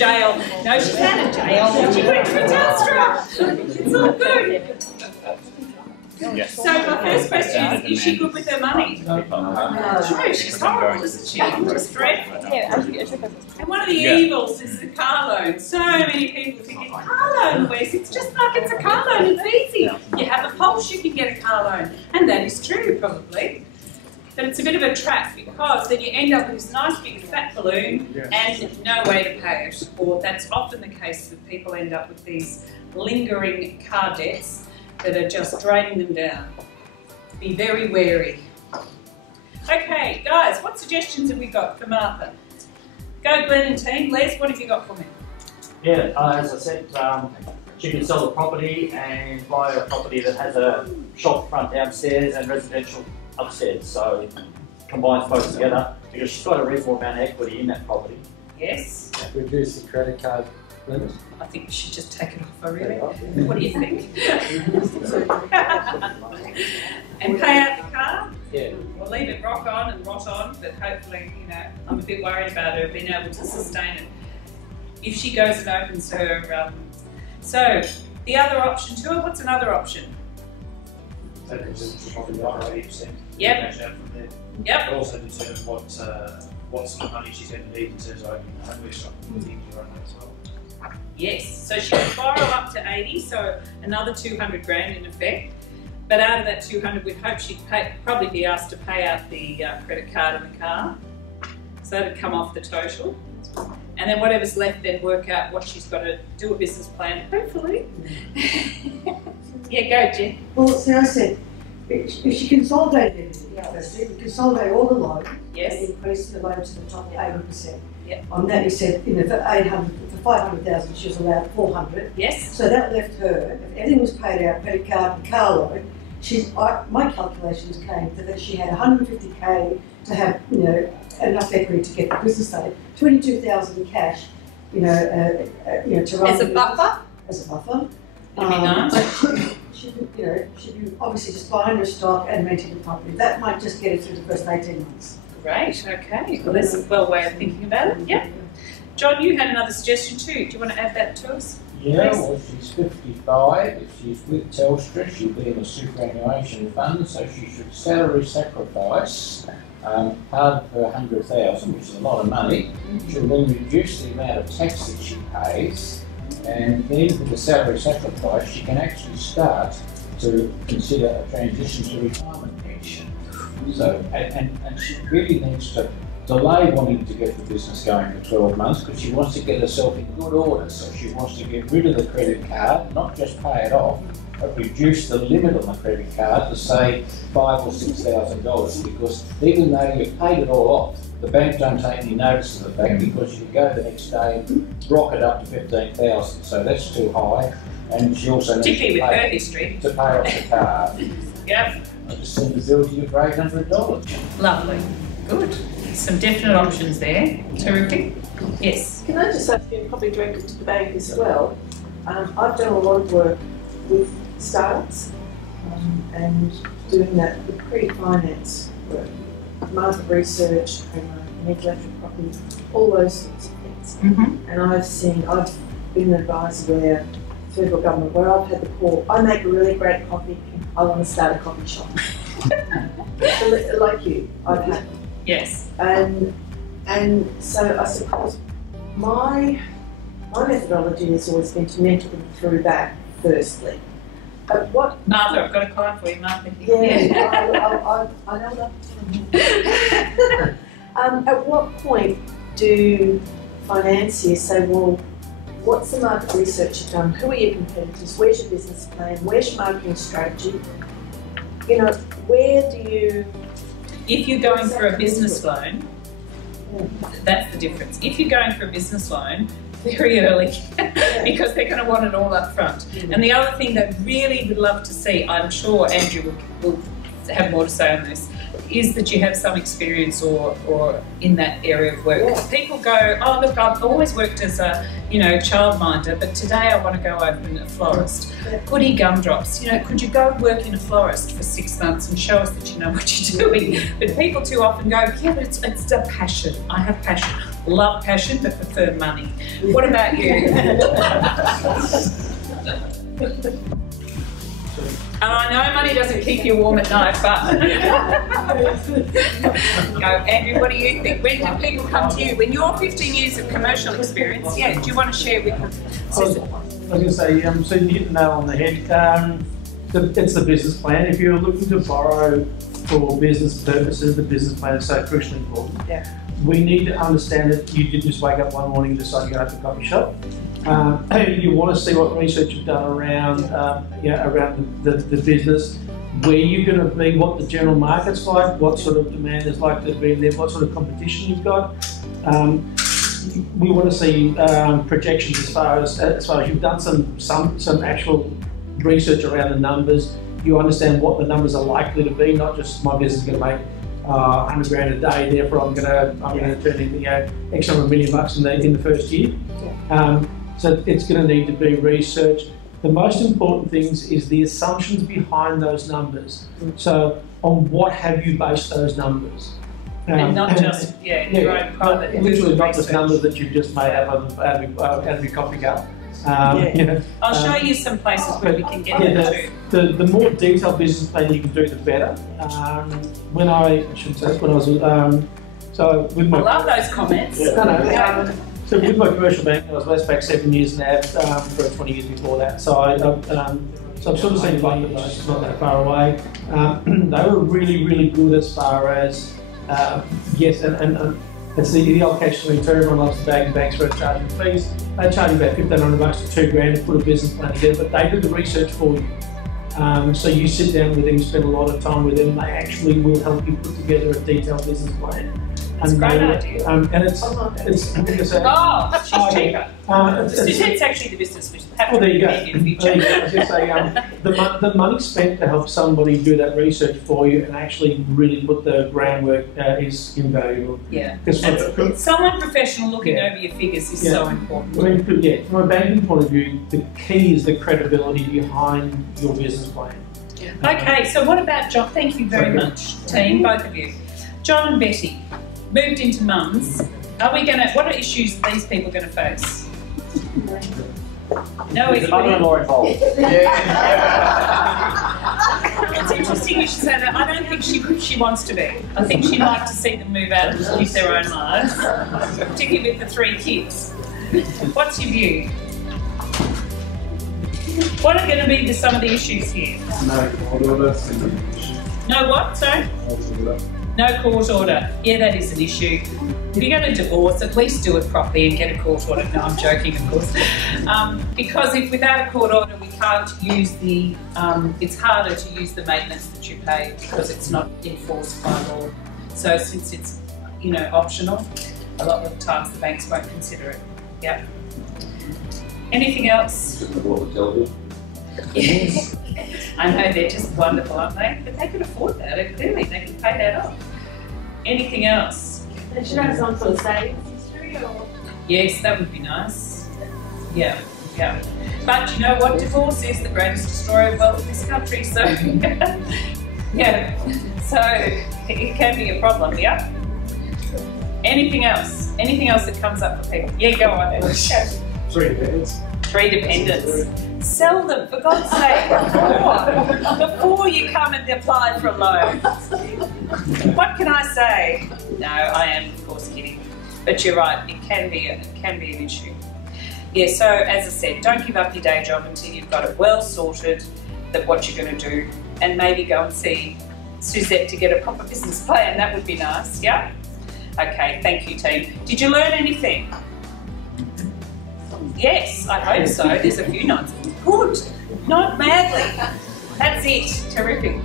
jail. No, she's out of jail. She works for Telstra. It's all good. Yes. So my first question is she good with her money? True, she's horrible, isn't she? Just dreadful. And one of the evils is the car loan. So many people think, car loan, Wes, it's just like it's a car loan, it's easy. You have a pulse, you can get a car loan. And that is true, probably. But it's a bit of a trap because then you end up with this nice big fat balloon and no way to pay it. Or that's often the case that people end up with these lingering car debts that are just draining them down. Be very wary. Okay, guys, what suggestions have we got for Martha? Go, Glenn and team. Les, what have you got for me? Yeah, as I said, she can sell the property and buy a property that has a shop front downstairs and residential upstairs. So combines both together because she's got a reasonable amount of equity in that property. Yes. Reduce the credit card limit. I think we should just take it off, really. What do you think? And pay out the car? Yeah. We'll leave it rock on and rot on, but hopefully, you know, I'm a bit worried about her being able to sustain it if she goes and opens her. So, the other option to her, what's another option? Take it to probably about 80%. Yep. From there. Yep. But also determine what sort of money she's going to need in terms of opening a home shop with things around that as well. Yes, so she can borrow up to 80, so another 200 grand in effect. But out of that 200, we'd hope she'd probably be asked to pay out the credit card and the car. So that'd come off the total. And then whatever's left, then work out what she's got to do a business plan, hopefully. Yeah, go, Jen. Well, see, I said, if she consolidated everything, consolidate all the loans, yes, and increase the loan to the top 80%. Yep. On that, you said, you know, for 500,000, she was allowed 400. Yes. So that left her, if everything was paid out, credit card and car loan, my calculations came to that she had 150k to have, you know, enough equity to get the business started, 22,000 cash, you know, to run as a buffer. As a buffer. That'd be nice. She'd be obviously just buying her stock and renting the property. That might just get her through the first 18 months. Great. Okay. Well, that's a well way of thinking about it. Yep. John, you had another suggestion too. Do you want to add that to us? Yeah, well, she's 55. If she's with Telstra, she'll be in a superannuation fund, so she should salary sacrifice part of her 100,000, which is a lot of money. She'll then reduce the amount of tax that she pays, and then with the salary sacrifice, she can actually start to consider a transition to retirement pension. So, and she really needs to delay wanting to get the business going for 12 months because she wants to get herself in good order. So she wants to get rid of the credit card, not just pay it off, but reduce the limit on the credit card to say $5,000 or $6,000, because even though you've paid it all off, the bank don't take any notice of the fact because you go the next day and rock it up to 15,000. So that's too high. And she also needs particularly with her history to pay off the car. Yep. I just send the bill to you for $800. Lovely. Good. Some definite options there. Terrific. Yes. Can I just ask you, probably directed to the bank as well, I've done a lot of work with startups and doing that with pre-finance work, market research, intellectual property, all those sorts of things. And I've been an advisor where federal government, where I've had the call, I make a really great coffee, I want to start a coffee shop. Like you, I've had. Yes. And so I suppose my methodology has always been to mentor them through that firstly. But what Martha, I've got a client for you, Martha. Yeah, I know that. At what point do financiers say, well, what's the market research you've done? Who are your competitors? Where's your business plan? Where's your marketing strategy? You know, where do you... If you're going for a business loan, that's the difference. If you're going for a business loan, very early, because they're going to want it all up front. And the other thing that really would love to see, I'm sure Andrew will have more to say on this, is that you have some experience or in that area of work. Because people go, oh look, I've always worked as a childminder, but today I want to go open a florist. Goody gumdrops, could you go work in a florist for 6 months and show us that you know what you're doing? But people too often go, yeah, but it's a passion. I have passion. Love passion but prefer money. What about you? And I know money doesn't keep you warm at night, but go, Andrew, what do you think? When do people come to you? When you're 15 years of commercial experience, do you want to share with them? I was going to say, so you hit the nail on the head. It's the business plan. If you're looking to borrow for business purposes, the business plan is so crucially important. Yeah. We need to understand that you did just wake up one morning and decide to go to the coffee shop. You want to see what research you've done around, around the business, where you're going to be, what the general market's like, what sort of demand is likely to be there, what sort of competition you've got. We want to see projections as far as you've done some actual research around the numbers. You understand what the numbers are likely to be, not just my business is going to make 100 grand a day, therefore I'm going to turn in X number of $1 million in the first year. So it's going to need to be researched. The most important things is the assumptions behind those numbers. So on what have you based those numbers? And not just your own private. Literally not just numbers that you've just made up out of your coffee cup. I'll show you some places where we can get into. The more detailed business plan you can do, the better. When I was so with my, I love those comments. So with my commercial bank, I was less back 7 years now, for 20 years before that. So I've sort of seen London, but it's not that far away. They were really, really good as far as yes, and it's the old catch-22. Everyone loves to bag banks for charging fees. They charge you about $1,500 to $2,000 to put a business plan together, but they do the research for you. So you sit down with them, spend a lot of time with them. They actually will help you put together a detailed business plan. That's a great idea. And it's she's cheaper. It's actually the business which well, there you go. In the future. The money spent to help somebody do that research for you and actually really put the groundwork is invaluable. Yeah. Someone professional looking over your figures is so important. I mean, from a banking point of view, the key is the credibility behind your business plan. Okay, so what about John? Thank you very much, team, both of you. John and Betty moved into mums. What are issues these people going to face? No, There's a mother-in-law involved. It's interesting you should say that. I don't think she wants to be. I think she'd like to see them move out and live their own lives, particularly with the 3 kids. What's your view? What are going to be some of the issues here? No court order. No what, sorry? No court order. Yeah, that is an issue. If you're going to divorce, at least do it properly and get a court order. No, I'm joking, of course. Because if without a court order, we can't use the, it's harder to use the maintenance that you pay because it's not enforced by law. So since it's, optional, a lot of times the banks won't consider it. Yeah. Anything else? Just before the television. Yes. I know, they're just wonderful, aren't they? But they can afford that, clearly. They can pay that off. Anything else? They should have some sort of savings history or... Yes, that would be nice. Yeah. But you know what? Divorce is the greatest destroyer of wealth in this country, so... yeah. So, it can be a problem, yeah? Anything else? Anything else that comes up for people? Yeah, go on. 3 dependents. 3 dependents. Sell them, for God's sake, before you come and apply for a loan. What can I say? No, I am, of course, kidding. But you're right, it can be an issue. Yeah, so as I said, don't give up your day job until you've got it well sorted, that what you're going to do, and maybe go and see Suzette to get a proper business plan. That would be nice, yeah? Okay, thank you, team. Did you learn anything? Yes, I hope so. There's a few nods. Good. Not badly. That's it. Terrific.